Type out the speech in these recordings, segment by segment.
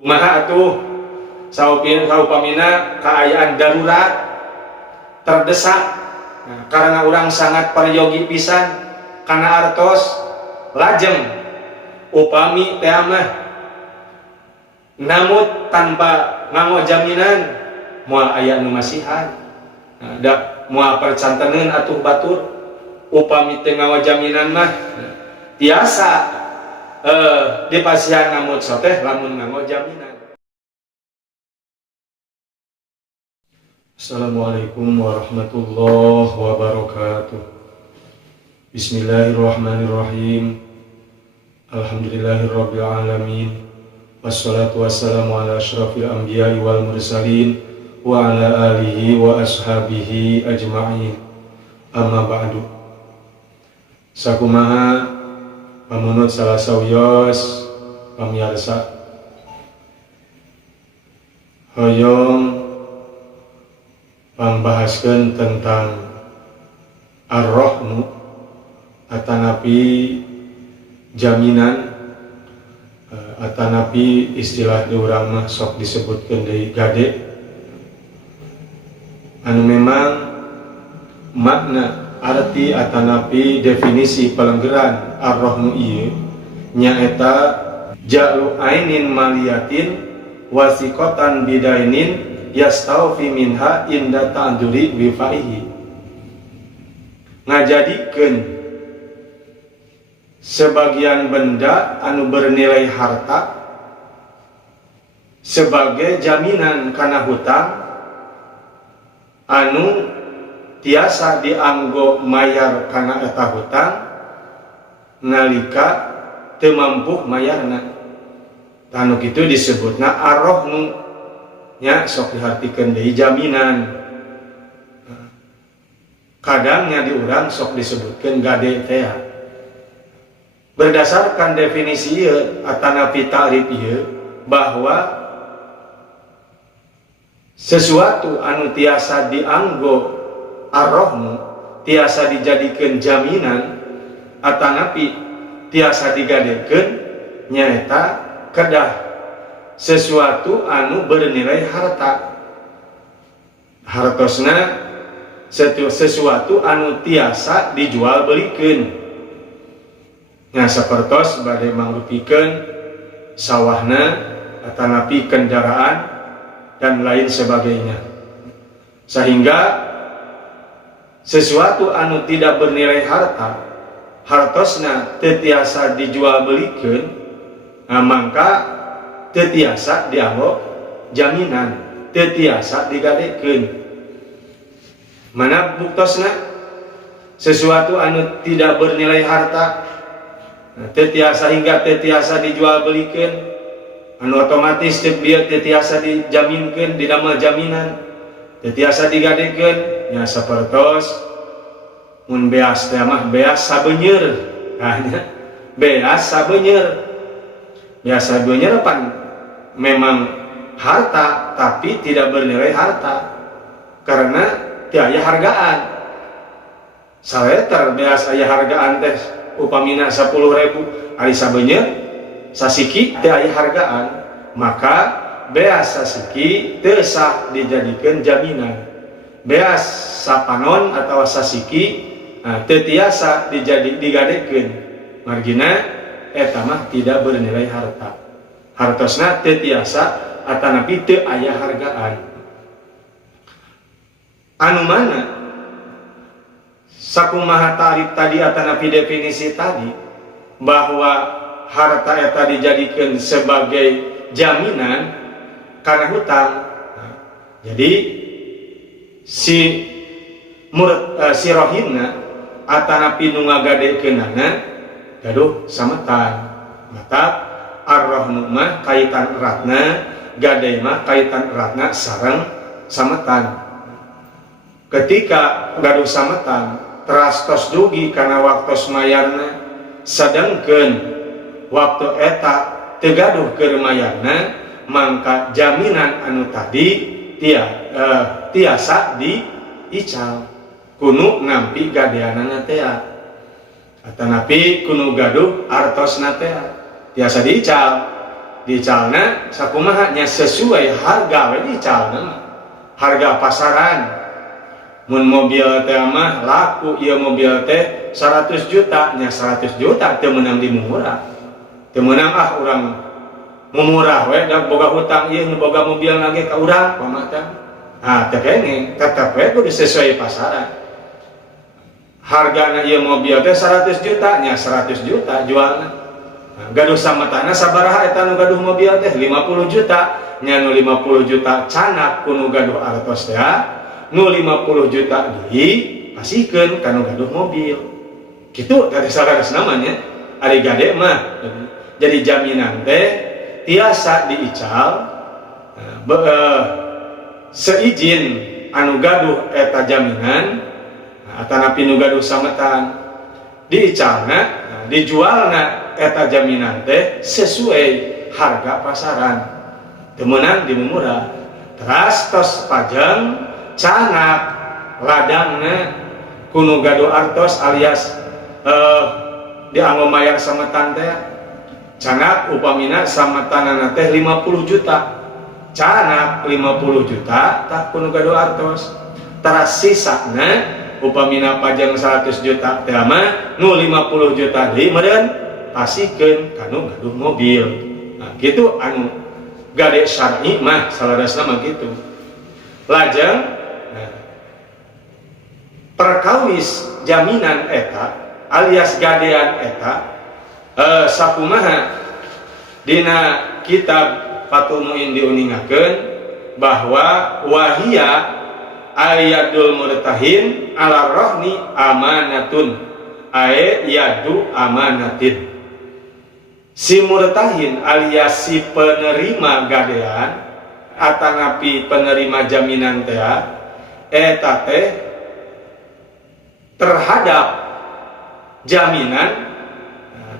Kumaha atuh saupamina kaayaan darurat terdesak, karena orang sangat peryogi pisan kana artos lajeng upami teh mah namut tanpa nganggo jaminan moal aya nu masihan, da moal percanteneun atuh batur upami teh nganggo jaminan mah tiasa dipasihan ngamut soteh lamun nganggo jaminan. Assalamualaikum warahmatullahi wabarakatuh. Bismillahirrahmanirrahim. Alhamdulillahirabbil alamin. Wassalatu wassalamu ala asyrafil anbiya'i wal mursalin wa ala alihi wa ashabihi ajma'in. Amma ba'du. Sakumaha pamunut salah sauyos pamirsa hoyong pambahaskeun tentang ar-rahnu atanapi jaminan atanapi istilah di urang mah sok disebutkeun deui gade anu memang makna arti atanapi definisi pelenggeran ar-rahnu ieu nyaeta ja'lu ainin maliyatin wasiqatan bidainin yastaufi minha inda ta'duri wifaihi, ngajadikeun sebagian benda anu bernilai harta sebagai jaminan kana hutang anu tiasa dianggo mayar kana eta hutang nalika teu mampu mayarna. Anu kitu disebutna ar-rahnu nya sok dihartikeun deui jaminan. Kadangnya di urang sok disebutkeun gade teh. Berdasarkan definisi ieu atanapi ta'rif ieu bahwa sesuatu anu tiasa dianggo ar-rahnu tiasa dijadikeun jaminan atanapi tiasa digadekeun nyaeta kedah sesuatu anu bernilai harta, hartosna sesuatu anu tiasa dijual belikeun. Nya sapertos bade mangrupikeun sawahna atanapi kendaraan dan lain sebagainya. Sehingga sesuatu anu tidak bernilai harta hartosna teu tiasa dijual belikeun, mangka teu tiasa dianggo jaminan, teu tiasa digadekeun. Mana buktosna sesuatu anu tidak bernilai harta teu tiasa hingga teu tiasa dijual belikeun, anu otomatis dia teu tiasa dijaminkeun didamel jaminan, teu tiasa digadekeun nya sapertos mun beas teh mah beas sabeunyeur, beas sabeunyeur. Biasa beunyeur pan memang harta tapi tidak bernilai harta karena teu aya hargaan. Saleter beas aya hargaan teh upamina 10.000 ari sabeunyeur sasiki teu aya hargaan, maka beas sasiki teu sah dijadikeun jaminan. Beas sapanon atawa sasiki teu tiasa digadekeun, margina eta mah tidak bernilai harta. Hartosna teu tiasa atanapi teu aya hargaan. Anu mana sakumaha ta'rif tadi atanapi definisi tadi bahwa harta eta dijadikeun sebagai jaminan kana hutang. Jadi si rohimna atanapi nu ngagadekeunana gaduh sametan. Mata ar-rahnu mah kaitan eratna, gade mah kaitan eratna sareng sametan. Ketika gaduh sametan terastos dugi kana waktos mayarna, sedengkeun waktu eta teu gaduh keur mayarna, mangka jaminan anu tadi tiasa diical kunu nampi gadeanana teh. Atanapi kunu gaduh artosna teh tiasa diical dicalna sakumaha nya sesuai harga we dicalna harga pasaran. Mun mobil teh mah laku ieu mobil teh 100 juta nya 100 juta teu meunang dimurah. Teu meunang urang mumurah we da boga hutang ieu nu boga mobil lagi ka urang pamata. Teh kene tetep we kudu sesuai pasaran. Hargana ieu mobil teh 100 juta nya 100 juta jualna. Gaduh samatana sabaraha eta nu gaduh mobil teh 50 juta nya nu 50 juta canak ku nu gaduh artos teh nu 50 juta dipasikeun ka nu gaduh mobil. Kitu dari salaras namanya ari gade mah. Jadi jaminan teh tiasa diical seizin anu gaduh eta jaminan atanapi nu gaduh sametan diicalna dijualna eta jaminan teh sesuai harga pasaran teu meunang dimurah. Teras tos pajang canak ladangna kuno gaduh artos alias dianggo mayar sametan teh canak upamina sametanana teh 50 juta canak 50 juta tak kuno gaduh artos. Teras sisana upamina pajang 100 juta teh mah nu 50 juta deui meureun pasikeun kanu gaduh mobil. Nah kitu anu gade syar'i mah saladasna mah kitu. Lajeng perkawis jaminan eta alias gadean eta sakumaha dina kitab Fathul Muin diuningakeun bahwa wahia ayadul murtahin ala rohni amanatun yadu amanatin. Si murtahin alias si penerima gadean atanapi penerima jaminan teh eta teh terhadap jaminan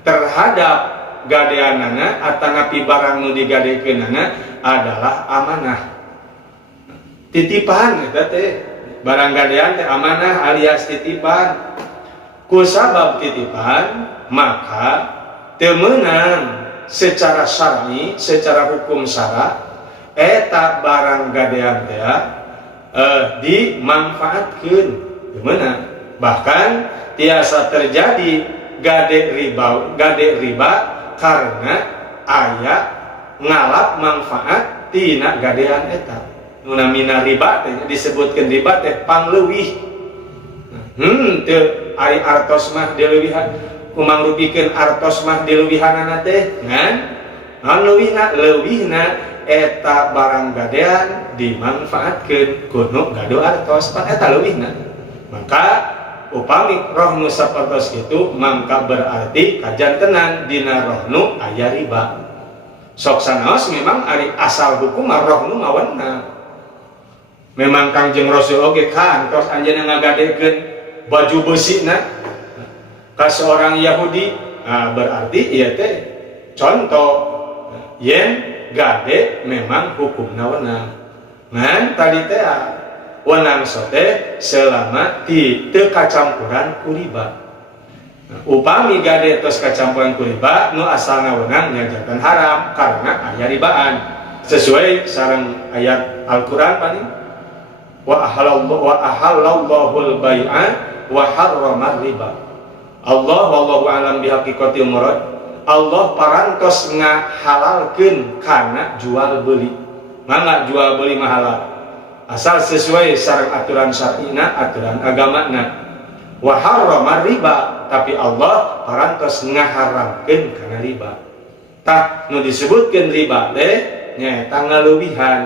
terhadap gadeanana atanapi barang nu digadekeunana adalah amanah titipan eta teh barang gadean teh amanah alias titipan. Ku sabab titipan maka teu meunang secara syar'i secara hukum syara eta barang gadean teh dimanfaatkeun teu meunang. Bahkan tiasa terjadi gade riba karena aya ngalap manfaat tina gadean eta. Nu namina riba teh disebutkeun riba teh pangleuwih. Teu ari artos mah dileuwihan kumangrupikeun artos mah dileuwihanana teh ngan leuwihna eta barang gadean dimanfaatkeun kuno gaduh artos pan eta leuwihna. Maka upami roh nu sapertos kitu mangka berarti kajantenan dina roh nu aya riba. Sok sanaos memang ari asal hukum roh nu mawenna. Memang Kangjeng Rasul oge kantos anjeunna ngagadekeun baju besina ka seorang Yahudi. Berarti ieu teh contoh yen gade memang hukumna wenang. Ngan tadi teh wenang sote selama teu kacampuran ku riba. Upami gade tos kacampuran ku riba nu asalna wenang nyajakeun haram karena aya ribaan sesuai sareng ayat Al-Qur'an pani wa ahallallahu bai'a wa harrama riba. Allah wallahu alam bihaqiqatil murad. Allah parantos ngahalalkeun kana jual beli. Mangga jual beli mah halal asal sesuai sareng aturan syar'ina, aturan agamana. Wa harrama riba, tapi Allah parantos ngaharamkeun kana riba. Tah nu disebutkeun riba teh nyaeta ngaleuwihan.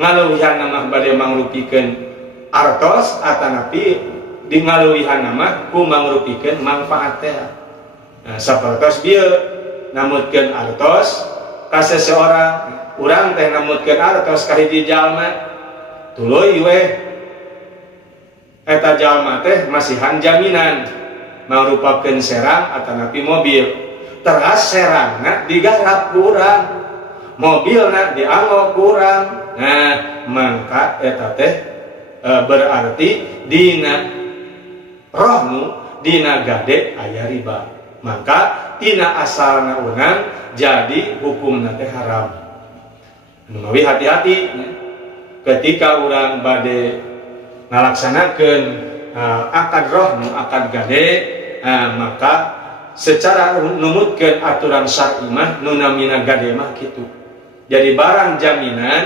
Ngaleuwihan mah bade mangrupikeun artos atanapi di ngaleuwihan mah ku mangrupikeun manfaat teh. Nah, sapertos bieu namutkeun artos ka seseorang, urang teh namutkeun artos ka hiji jalma tuluy we eta jalma teh masihan jaminan mangrupakeun serang atanapi mobil. Teras serangna digarap ku urang, mobilna dianggo ku urang. Nah, mangka eta teh berarti dina rohnu dina gade aya riba. Maka tina asalna unang jadi hukumna teh haram. menawi hati-hati ketika orang bade ngalaksanakeun akad roh nu akad gade, maka secara numutkeun aturan syar'i mah nu namina gade mah kitu. Jadi barang jaminan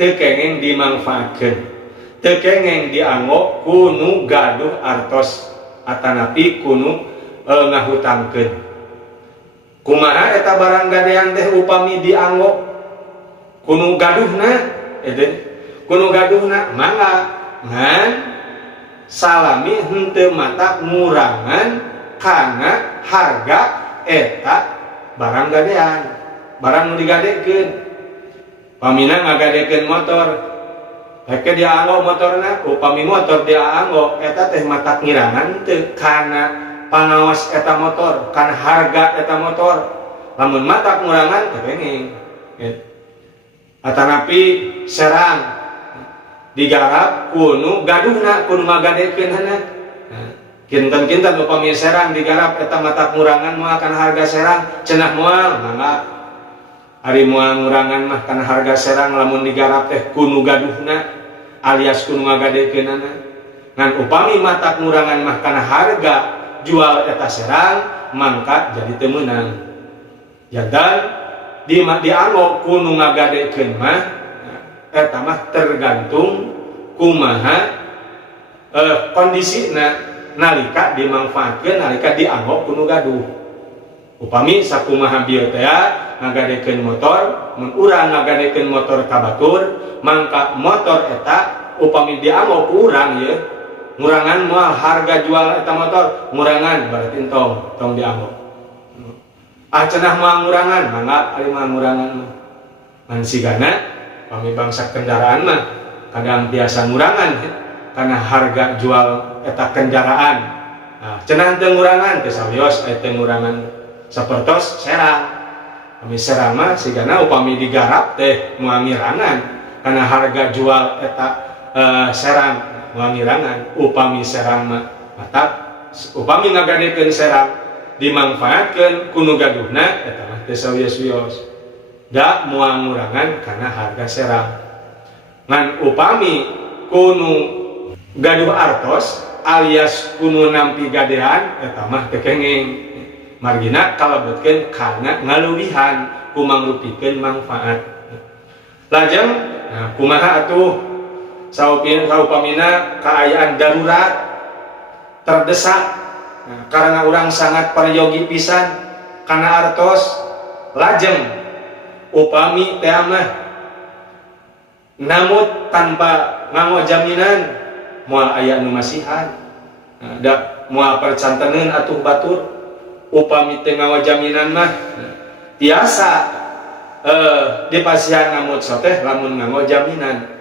teu kengeng dimanfaatkeun, teu kengeng dianggo kunu gaduh artos atanapi kunu ngahutangkeun. Kumaha eta barang gadean teh upami dianggo kunu gaduhna, kunu gaduhna mangga ngan salami henteu mata ngurangan kana harga eta barang gadean, barang nu digadekeun. Pamina ngagadekeun motor, heke dianggo motorna, upami motor dianggo eta teh mata ngirangan teu kana pangawas eta motor, kana harga eta motor. Lamun mata ngurangan teu kenging. Atanapi serang digarap kunu gaduhna, kunu magadekeun hana. Kinten-kinten upami serang digarap eta mata ngurangan moal kana harga serang, cenah moal mangga. Ari moal ngurangan mah kana harga serang lamun digarap teh kunu gaduhna alias kunu ngagadekeunana. Ngan upami mata ngurangan mah kana harga jual eta serang, mangka jadi teu meunang. Jantan dianggo kunu ngagadekeun mah eta mah tergantung kumaha kondisina nalika dimanfaatkeun, nalika dianggo kunu gaduh. Upami sakumaha bieu teh ngagadekeun motor, mun urang ngagadekeun motor ka batur, mangka motor eta upami dianggo ku urang ye, ngurangan moal harga jual eta motor, ngurangan berarti tong dianggo. Cenah moal ngurangan, mangga ari moal ngurangan mah. Ngan sigana pami bangsa kendaraan mah kadang biasa ngurangan karena harga jual eta kendaraan. Cenah teu ngurangan teu sawios aya teu ngurangan. Sapertos serang, kami serang mah sigana upami digarap teh moal ngirangan karena harga jual eta serang moal ngirangan. Upami serang mah mata upami ngagadekeun serang dimanfaatkeun kunu gaduhna eta mah teu sawios-wios. Da moal ngurangan karena harga serang. Ngan upami kunu gaduh artos alias kunu nampi gadean eta mah teu kenging. Margina kalebetkeun kana ngaluwihan kumangrupikeun manfaat. Lajeng kumaha atuh saupamina kaayaan darurat terdesak karena urang sangat paryogi pisan kana artos. Lajeng upami teh mah namut tanpa nganggo jaminan moal aya nu masihan, da moal percanteneun atuh batur. Upami teu nganggo jaminan mah tiasa dipasihan ngamut soteh lamun nganggo jaminan.